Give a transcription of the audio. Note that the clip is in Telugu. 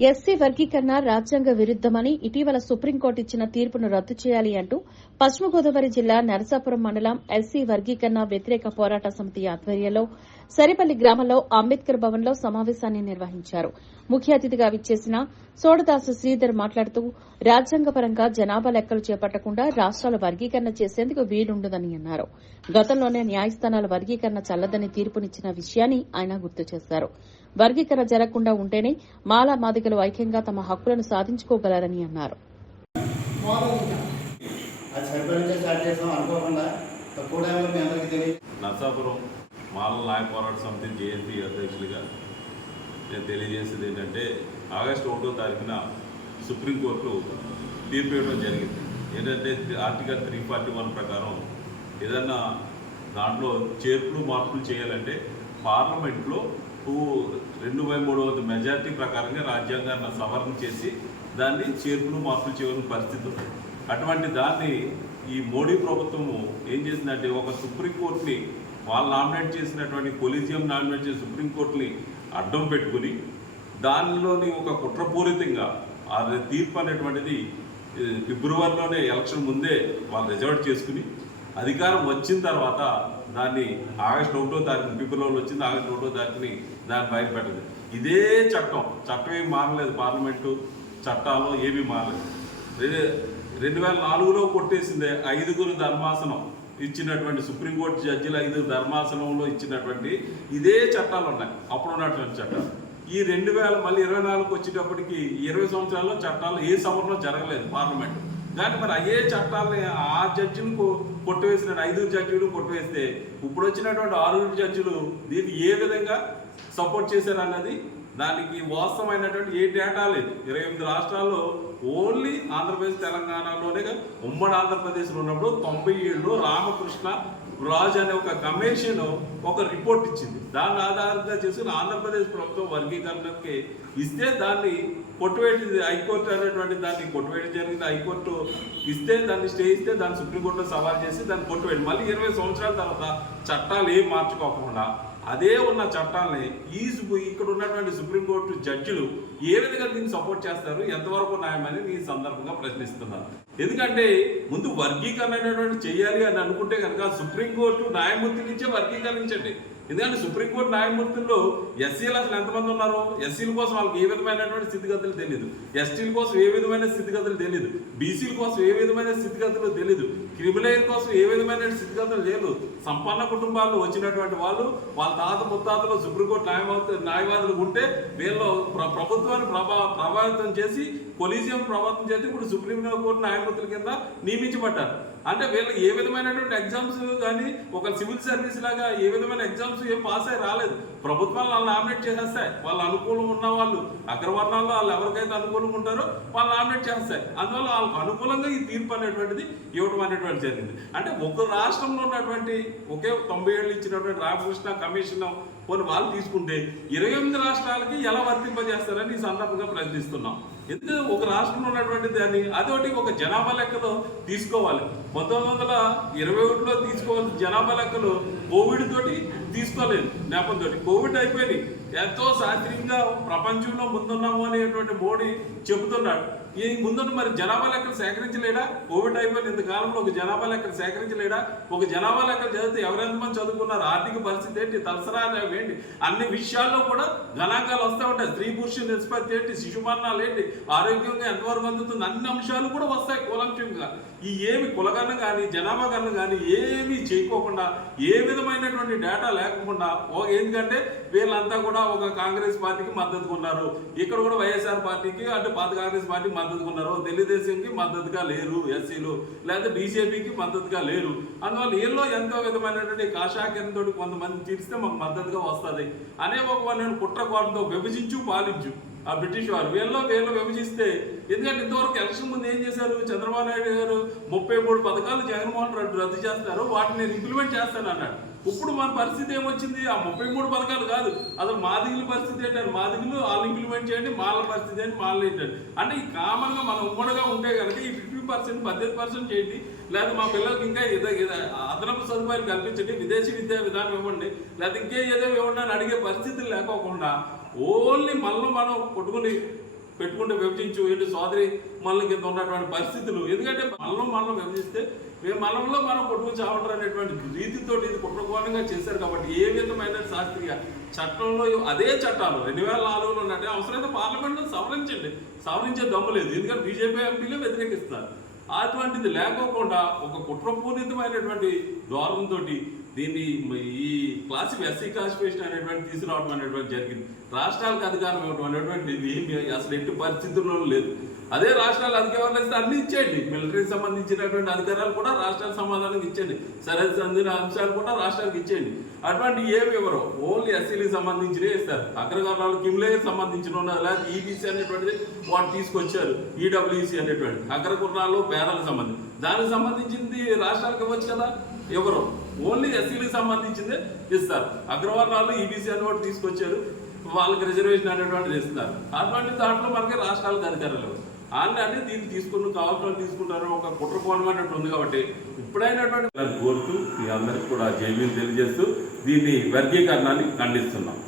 ఎస్సీ వర్గీకరణ రాజ్యాంగ విరుద్దమని ఇటీవల సుప్రీంకోర్టు ఇచ్చిన తీర్పును రద్దు చేయాలి అంటూ పశ్చిమ గోదావరి జిల్లా నరసాపురం మండలం ఎస్సీ వర్గీకరణ వ్యతిరేక పోరాట సమితి ఆధ్వర్యంలో సరిపల్లి గ్రామంలో అంబేద్కర్ భవన్లో సమావేశాన్ని నిర్వహించారు. ముఖ్య అతిథిగా విచ్చేసిన సోడదాసు శ్రీధర్ మాట్లాడుతూ రాజ్యాంగపరంగా జనాభా లెక్కలు చేపట్టకుండా రాష్ట్రాల వర్గీకరణ చేసేందుకు వీలుండదని అన్నారు. గతంలోనే న్యాయస్థానాల వర్గీకరణ చల్లదని తీర్పునిచ్చిన విషయాన్ని ఆయన గుర్తు చేశారు. వర్గీకరణ జరగకుండా ఉంటేనే మాలా మాదిగలు ఐక్యంగా తమ హక్కులను సాధించుకోగలరని అన్నారు. నరసాపురం మాల న్యాయ పోరాట సమితి జేఎన్పీ అధ్యక్షులుగా నేను తెలియజేసేది ఏంటంటే ఆగస్టు 1వ తారీఖున సుప్రీంకోర్టు తీర్పు ఇవ్వడం జరిగింది. ఏంటంటే ఆర్టికల్ 341 ప్రకారం ఏదన్నా దాంట్లో చేర్పులు మార్పులు చేయాలంటే పార్లమెంట్లో 2/3 మెజార్టీ ప్రకారంగా రాజ్యాంగాన్ని సవరణ చేసి దాన్ని చేర్పులు మార్పులు చేయవలసిన పరిస్థితి ఉంది. అటువంటి దాన్ని ఈ మోడీ ప్రభుత్వము ఏం చేసిందంటే ఒక సుప్రీంకోర్టుని వాళ్ళు నామినేట్ చేసినటువంటి కొలీజియం నామినేట్ చేసిన సుప్రీంకోర్టుని అడ్డం పెట్టుకుని దానిలోని ఒక కుట్రపూరితంగా ఆ తీర్పు అనేటువంటిది ఫిబ్రవరిలోనే ఎలక్షన్ ముందే వాళ్ళు రిజర్వ్ చేసుకుని అధికారం వచ్చిన తర్వాత దాన్ని ఆగస్టు 1వ తారీఖున ఫిబ్రవరిలో వచ్చింది. ఆగస్టు 1వ తారీఖుని దాన్ని బయటపెట్టదు. ఇదే చట్టం ఏమి మారలేదు. పార్లమెంటు చట్టాలు ఏమీ మారలేదు. 2004లో కొట్టేసిందే 5 ధర్మాసనం ఇచ్చినటువంటి సుప్రీంకోర్టు జడ్జిలు 5 ధర్మాసనంలో ఇచ్చినటువంటి ఇదే చట్టాలు ఉన్నాయి. అప్పుడు ఉన్నటువంటి చట్టాలు ఈ 2024 వచ్చేటప్పటికి 20 సంవత్సరాల్లో చట్టాలు ఏ సభలో జరగలేదు పార్లమెంట్. కానీ మరి అయ్యే చట్టాలని ఆ జడ్జిలకు కొట్టివేసిన 5 జడ్జిలు కొట్టివేస్తే ఇప్పుడు వచ్చినటువంటి 6 జడ్జిలు దీన్ని ఏ విధంగా సపోర్ట్ చేశారన్నది దానికి వాస్తవమైనటువంటి ఏ డేటా లేదు. 28 రాష్ట్రాల్లో ఓన్లీ ఆంధ్రప్రదేశ్ తెలంగాణలోనే ఉమ్మడి ఆంధ్రప్రదేశ్లో ఉన్నప్పుడు 97లో రామకృష్ణ రాజు అనే ఒక కమిషన్ ఒక రిపోర్ట్ ఇచ్చింది. దాన్ని ఆధారంగా చేసుకుని ఆంధ్రప్రదేశ్ ప్రభుత్వం వర్గీకరణకి ఇస్తే దాన్ని కొట్టువేటి హైకోర్టు అనేటువంటి దాన్ని కొట్టువేయడం జరిగింది. హైకోర్టు ఇస్తే దాన్ని స్టే ఇస్తే దాన్ని సుప్రీంకోర్టులో సవాల్ చేసి దాన్ని కొట్టువేయడం మళ్ళీ 20 సంవత్సరాల తర్వాత చట్టాలు ఏం మార్చుకోకుండా అదే ఉన్న చట్టాలని ఇక్కడ ఉన్నటువంటి సుప్రీంకోర్టు జడ్జిలు ఏ విధంగా దీన్ని సపోర్ట్ చేస్తారు, ఎంతవరకు న్యాయమని ఈ సందర్భంగా ప్రశ్నిస్తున్నారు. ఎందుకంటే ముందు వర్గీకరణ అనేటువంటి చేయాలి అని అనుకుంటే కనుక సుప్రీంకోర్టు న్యాయమూర్తి నుంచే వర్గీకరించండి. ఎందుకంటే సుప్రీంకోర్టు న్యాయమూర్తుల్లో ఎస్సీలు అసలు ఎంతమంది ఉన్నారు, ఎస్సీల కోసం వాళ్ళకి ఏ విధమైనటువంటి స్థితిగతులు తెలియదు, ఎస్టీల కోసం ఏ విధమైన స్థితిగతులు తెలియదు, బీసీల కోసం ఏ విధమైన స్థితిగతులు తెలియదు, క్రిమినల్ కోసం ఏ విధమైన స్థితిగతులు లేదు. సంపన్న కుటుంబాల్లో వచ్చినటువంటి వాళ్ళు వాళ్ళ తాత ముత్తాతలు సుప్రీంకోర్టు న్యాయవాదులు ఉంటే వీళ్ళు ప్రభుత్వాన్ని ప్రభావితం చేసి కొలీజియం ప్రభావితం చేసి ఇప్పుడు సుప్రీంకోర్టు న్యాయమూర్తుల కింద నియమించబడ్డారు. అంటే వీళ్ళకి ఏ విధమైనటువంటి ఎగ్జామ్స్ కానీ ఒక సివిల్ సర్వీస్ లాగా ఏ విధమైన ఎగ్జామ్స్ ఏం పాస్ అయ్యి రాలేదు. ప్రభుత్వాలు వాళ్ళు నామినేట్ చేసేస్తాయి. వాళ్ళ అనుకూలం ఉన్న వాళ్ళు అగ్రవర్ణాల్లో వాళ్ళు ఎవరికైతే అనుకూలంగా ఉంటారో వాళ్ళు నామినేట్ చేస్తాయి. అందువల్ల వాళ్ళకు అనుకూలంగా ఈ తీర్పు అనేటువంటిది ఇవ్వడం అనేటువంటి జరిగింది. అంటే ఒక రాష్ట్రంలో ఉన్నటువంటి ఒకే 90 ఏళ్ళు ఇచ్చినటువంటి రామకృష్ణ కమిషన్ కొన్ని వాళ్ళు తీసుకుంటే 28 రాష్ట్రాలకి ఎలా వర్తింపజేస్తారని ఈ సందర్భంగా ప్రశ్నిస్తున్నాం. ఎందుకు ఒక రాష్ట్రంలో ఉన్నటువంటి దాన్ని అదొకటి ఒక జనాభా లెక్కలో తీసుకోవాలి. 1921లో తీసుకోవాల్సిన జనాభా లెక్కలు కోవిడ్ తోటి తీసుకోలేదు. నేపథ్యంతో కోవిడ్ అయిపోయింది. ఎంతో శాస్త్రీయంగా ప్రపంచంలో ముందున్నాము అనేటువంటి మోడీ చెబుతున్నాడు. ఈ ముందున్న మరి జనాభా లెక్కలు సేకరించలేడా? కోవిడ్ అయిపోయిన ఇంతకాలంలో ఒక జనాభా లెక్కలు సేకరించలేడా? ఒక జనాభా లెక్కలు చదివితే ఎవరెంతమంది చదువుకున్నారు, ఆర్థిక పరిస్థితి ఏంటి, తలసరాలు ఏంటి, అన్ని విషయాల్లో కూడా గణాంకాలు వస్తూ ఉంటాయి. స్త్రీ పురుష నిష్పత్తి ఏంటి, శిశు మరణాలు ఏంటి, ఆరోగ్యంగా ఎంతవరకు అందుతుంది, అన్ని అంశాలు కూడా వస్తాయి కూలంకంగా. ఈ ఏమి కులగణన కానీ జనాభా గణన కానీ ఏమీ చేయకోకుండా ఏ విధమైనటువంటి డేటా లేకుండా ఎందుకంటే వీళ్ళంతా కూడా ఒక కాంగ్రెస్ పార్టీకి మద్దతుగా ఉన్నారు, ఇక్కడ కూడా వైఎస్ఆర్ పార్టీకి అంటే పాత కాంగ్రెస్ పార్టీకి మద్దతుగా ఉన్నారు, తెలుగుదేశంకి మద్దతుగా లేరు ఎస్సీలు, లేదా బీజేపీకి మద్దతుగా లేరు. అందువల్ల వీళ్ళలో ఎంతో విధమైనటువంటి కాషాయంతో కొంతమంది తీరిస్తే మాకు మద్దతుగా వస్తుంది అనే ఒక కుట్రకోటంతో విభజించు పాలించు ఆ బ్రిటిష్ వారు వీళ్ళు విభజిస్తే. ఎందుకంటే ఇంతవరకు ఎలక్షన్ ముందు ఏం చేశారు చంద్రబాబు నాయుడు గారు 33 పథకాలు జగన్మోహన్ రెడ్డి రద్దు చేస్తున్నారు, వాటిని నేను ఇంప్లిమెంట్ చేస్తాను అన్నాడు. ఇప్పుడు మన పరిస్థితి ఏమొచ్చింది? ఆ 33 పథకాలు కాదు, అసలు మాదిగుల పరిస్థితి ఏంటంటే మాదిగులు వాళ్ళు ఇంప్లిమెంట్ చేయండి, మాల పరిస్థితి ఏంటి మాల ఏంటంటే అంటే ఈ కామన్గా మనం ఉమ్మడిగా ఉంటే కనుక ఈ 50% 18% చేయండి, లేదా మా పిల్లలకి ఇంకా అదనపు సదుపాయాలు కల్పించండి, విదేశీ విద్యా విధానం ఇవ్వండి, లేదా ఇంకే ఏదో ఇవ్వండి అని అడిగే పరిస్థితులు లేకోకుండా ఓన్లీ మనలో మనం కొట్టుకుని పెట్టుకుంటే విభజించు ఏంటి సోదరి మళ్ళీ కింద ఉన్నటువంటి పరిస్థితులు. ఎందుకంటే మనం విభజిస్తే మనంలో మనం కొట్టుకు చావడం అనేటువంటి రీతితో ఇది కుట్రకోణంగా చేశారు. కాబట్టి ఏ విధమైన శాస్త్రీయ చట్టంలో అదే చట్టాలు 2004లో ఉన్నట్టే అవసరమైతే పార్లమెంట్లో సవరించే దమ్ము లేదు. ఎందుకంటే బీజేపీ ఎంపీలు వ్యతిరేకిస్తారు. అటువంటిది లేకోకుండా ఒక కుట్రపూరితమైనటువంటి ధోరణితో దీన్ని ఈ ఎస్సీ క్లాసిఫికేషన్ అనేటువంటి తీసుకురావడం అనేటువంటి జరిగింది. రాష్ట్రాలకు అధికారం ఇవ్వడం అనేటువంటిది అసలు ఎట్టి పరిస్థితుల్లో లేదు. అదే రాష్ట్రాలు అధికారాలు ఇస్తే అన్ని ఇచ్చేయండి. మిలిటరీకి సంబంధించినటువంటి అధికారాలు కూడా రాష్ట్రాలకు సమాధానం ఇచ్చేయండి. సరిహద్దు అందిన అంశాలు కూడా రాష్ట్రాలకు ఇచ్చేయండి. అటువంటి ఏమి ఎవరో ఓన్లీ ఎస్సీలకు సంబంధించినే ఇస్తారు. అగ్రవర్ణాలు కిమ్లేకి సంబంధించిన ఉన్నది, లేదా ఈబీసీ అనేటువంటిది వాడు తీసుకొచ్చారు. ఈడబ్ల్యూసీ అనేటువంటి అగ్రకుర్ణాలు పేదలకు సంబంధించి దానికి సంబంధించింది రాష్ట్రాలకు ఇవ్వచ్చు కదా. ఎవరు ఓన్లీ ఎస్సీలకు సంబంధించిందే ఇస్తారు. అగ్రవర్ణాలు ఈబీసీ అని వాడు తీసుకొచ్చారు, వాళ్ళకి రిజర్వేషన్ అనేటువంటిది ఇస్తున్నారు. అటువంటి దాంట్లో మనకి రాష్ట్రాలకు అధికారాలు అంటే దీన్ని కావాల్సిన తీసుకుంటారు. ఒక కుట్రకోణం అనేటువంటి ఉంది. కాబట్టి ఇప్పుడైనటువంటి కోరుతూ మీ అందరికీ కూడా జైవీలు తెలియజేస్తూ దీన్ని వర్గీకరణాన్ని ఖండిస్తున్నాం.